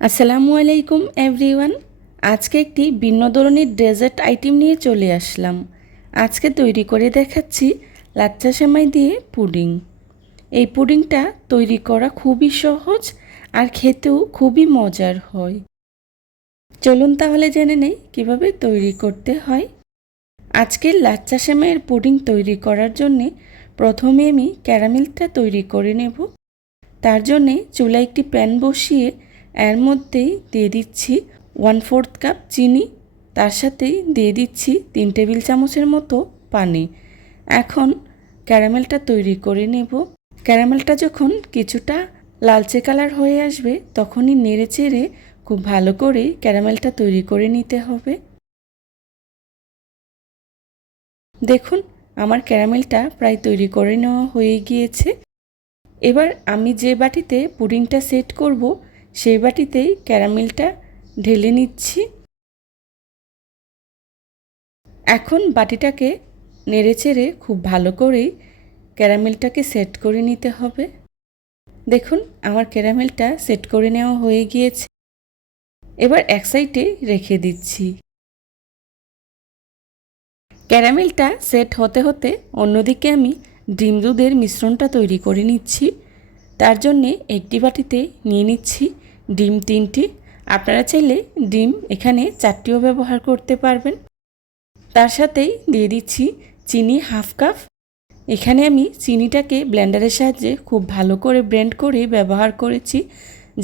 আসসালামু আলাইকুম এভরিওয়ান আজকে একটি ভিন্ন ধরনের ডেজার্ট আইটেম নিয়ে চলে আসলাম। আজকে তৈরি করে দেখাচ্ছি লাচ্চা সেমাই দিয়ে পুডিং। এই পুডিংটা তৈরি করা খুবই সহজ আর খেতেও খুবই মজার হয়। চলুন তাহলে জেনে নেই কীভাবে তৈরি করতে হয়। আজকের লাচ্চা সেমাইয়ের পুডিং তৈরি করার জন্যে প্রথমে আমি ক্যারামেলটা তৈরি করে নেব। তার জন্যে চুলায় একটি প্যান বসিয়ে এর মধ্যেই দিয়ে দিচ্ছি ওয়ান ফোর্থ কাপ চিনি, তার সাথেই দিয়ে দিচ্ছি তিন টেবিল চামচের মতো পানি। এখন ক্যারামেলটা তৈরি করে নেব। ক্যারামেলটা যখন কিছুটা লালচে কালার হয়ে আসবে, তখনই নেড়ে চেড়ে খুব ভালো করে ক্যারামেলটা তৈরি করে নিতে হবে। দেখুন, আমার ক্যারামেলটা প্রায় তৈরি করে নেওয়া হয়ে গিয়েছে। এবার আমি যে বাটিতে পুডিংটা সেট করব সেই বাটিতেই ক্যারামেলটা ঢেলে নিচ্ছি। এখন বাটিটাকে নেড়ে চেড়ে খুব ভালো করেই ক্যারামেলটাকে সেট করে নিতে হবে। দেখুন, আমার ক্যারামেলটা সেট করে নেওয়া হয়ে গিয়েছে। এবার এক সাইডে রেখে দিচ্ছি। ক্যারামেলটা সেট হতে হতে অন্যদিকে আমি ডিম দুধের মিশ্রণটা তৈরি করে নিচ্ছি। তার জন্যে একটি বাটিতে নিয়ে নিচ্ছি। ডিম তিনটি। আপনারা চাইলে ডিম এখানে চারটিও ব্যবহার করতে পারবেন। তার সাথেই দিয়ে দিচ্ছি চিনি হাফ কাপ। এখানে আমি চিনিটাকে ব্লেন্ডারের সাহায্যে খুব ভালো করে ব্লেন্ড করে ব্যবহার করেছি,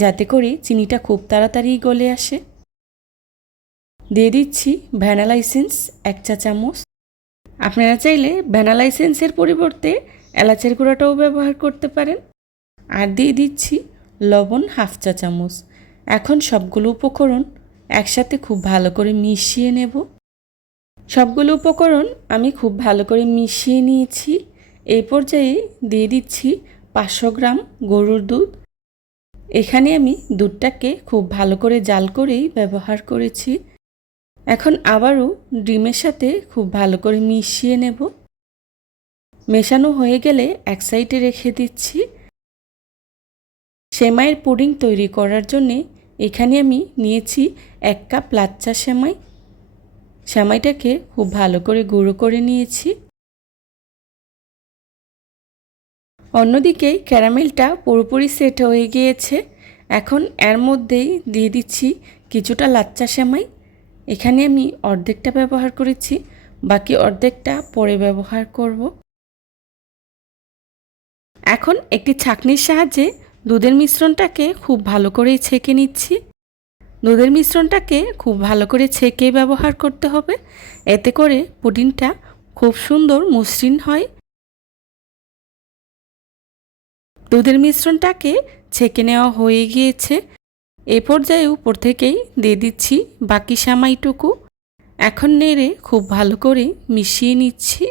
যাতে করে চিনিটা খুব তাড়াতাড়ি গলে আসে। দিয়ে দিচ্ছি ভ্যানালা এসেন্স এক চা চামচ। আপনারা চাইলে ভ্যানালা এসেন্সের পরিবর্তে এলাচের গুঁড়াটাও ব্যবহার করতে পারেন। আর দিয়ে দিচ্ছি লবণ হাফ চা চামচ। এখন সবগুলো উপকরণ একসাথে খুব ভালো করে মিশিয়ে নেব। সবগুলো উপকরণ আমি খুব ভালো করে মিশিয়ে নিয়েছি। এই পর্যায়ে দিয়ে দিচ্ছি পাঁচশো গ্রাম গরুর দুধ। এখানে আমি দুধটাকে খুব ভালো করে জাল করেই ব্যবহার করেছি। এখন আবারও ডিমের সাথে খুব ভালো করে মিশিয়ে নেব। মেশানো হয়ে গেলে এক সাইডে রেখে দিচ্ছি। সেমাইয়ের পুডিং তৈরি করার জন্যে এখানে আমি নিয়েছি এক কাপ লাচ্চা সেমাই। সেমাইটাকে খুব ভালো করে গুঁড়ো করে নিয়েছি। অন্যদিকে ক্যারামেলটা পুরোপুরি সেট হয়ে গিয়েছে। এখন এর মধ্যেই দিয়ে দিচ্ছি কিছুটা লাচ্চা সেমাই। এখানে আমি অর্ধেকটা ব্যবহার করেছি, বাকি অর্ধেকটা পরে ব্যবহার করব। এখন একটি ছাকনির সাহায্যে দুধের মিশ্রণটাকে খুব ভালো করেই ছেঁকে নিচ্ছি। দুধের মিশ্রণটাকে খুব ভালো করে ছেঁকে ব্যবহার করতে হবে। এতে করে পুডিংটা খুব সুন্দর মসৃণ হয়। দুধের মিশ্রণটাকে ছেঁকে নেওয়া হয়ে গিয়েছে। এ পর্যায়ে উপর থেকেই দিয়ে দিচ্ছি বাকি সামাইটুকু। এখন নেড়ে খুব ভালো করে মিশিয়ে নিচ্ছি।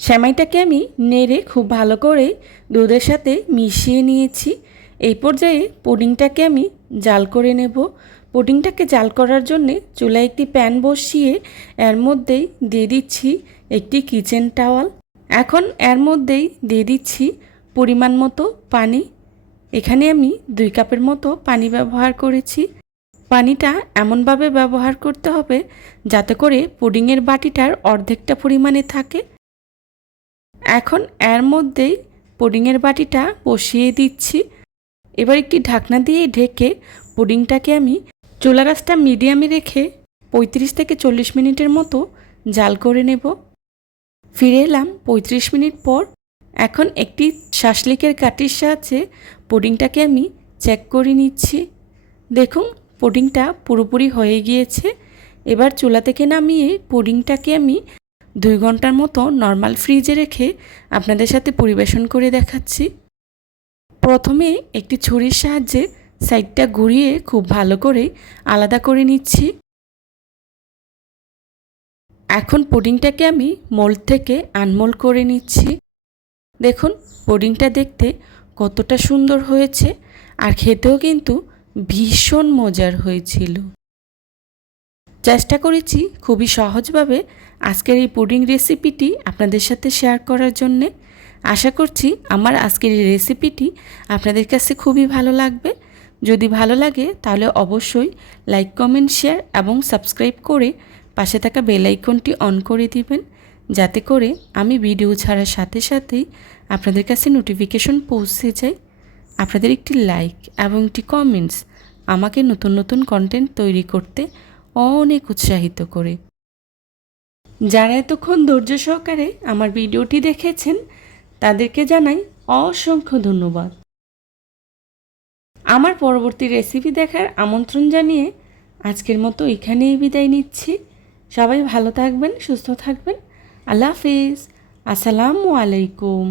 সেমাইটাকে আমি নেড়ে খুব ভালো করে দুধের সাথে মিশিয়ে নিয়েছি। এই পর্যায়ে পুডিংটাকে আমি জাল করে নেব। পুডিংটাকে জাল করার জন্যে চুলায় একটি প্যান বসিয়ে এর মধ্যেই দিয়ে দিচ্ছি একটি কিচেন টাওয়াল। এখন এর মধ্যেই দিয়ে দিচ্ছি পরিমাণ মতো পানি। এখানে আমি দুই কাপের মতো পানি ব্যবহার করেছি। পানিটা এমনভাবে ব্যবহার করতে হবে যাতে করে পুডিংয়ের বাটিটার অর্ধেকটা পরিমাণে থাকে। এখন এর মধ্যেই পুডিংয়ের বাটিটা বসিয়ে দিচ্ছি। এবার একটি ঢাকনা দিয়ে ঢেকে পুডিংটাকে আমি চুলা রাসটা মিডিয়ামে রেখে পঁয়ত্রিশ থেকে চল্লিশ মিনিটের মতো জাল করে নেব। ফিরে এলাম পঁয়ত্রিশ মিনিট পর। এখন একটি শাসলিকের কাঠির সাহায্যে পুডিংটাকে আমি চেক করে নিচ্ছি। দেখুন, পুডিংটা পুরোপুরি হয়ে গিয়েছে। এবার চুলা থেকে নামিয়ে পুডিংটাকে আমি দুই ঘণ্টার মতো নর্মাল ফ্রিজে রেখে আপনাদের সাথে পরিবেশন করে দেখাচ্ছি। প্রথমে একটি ছুরির সাহায্যে সাইডটা ঘুরিয়ে খুব ভালো করে আলাদা করে নিচ্ছি। এখন পুডিংটাকে আমি মোল্ড থেকে আনমোল্ড করে নিচ্ছি। দেখুন পুডিংটা দেখতে কতটা সুন্দর হয়েছে, আর খেতেও কিন্তু ভীষণ মজার হয়েছিল। চেষ্টা করেছি খুবই সহজভাবে আজকের এই পুডিং রেসিপিটি আপনাদের সাথে শেয়ার করার জন্যে। আশা করছি আমার আজকের এই রেসিপিটি আপনাদের কাছে খুবই ভালো লাগবে। যদি ভালো লাগে তাহলে অবশ্যই লাইক, কমেন্ট, শেয়ার এবং সাবস্ক্রাইব করে পাশে থাকা বেল আইকনটি অন করে দিবেন। যাতে করে আমি ভিডিও ছাড়ার সাথে সাথেই আপনাদের কাছে নোটিফিকেশন পৌঁছে যায়। আপনাদের একটি লাইক এবং একটি কমেন্টস আমাকে নতুন নতুন কন্টেন্ট তৈরি করতে অনেক উৎসাহিত করে। যারা এতক্ষণ ধৈর্য সহকারে আমার ভিডিওটি দেখেছেন, তাদেরকে জানাই অসংখ্য ধন্যবাদ। আমার পরবর্তী রেসিপি দেখার আমন্ত্রণ জানিয়ে আজকের মতো এখানেই বিদায় নিচ্ছি। সবাই ভালো থাকবেন, সুস্থ থাকবেন। আল্লাহ হাফিজ। আসসালামু আলাইকুম।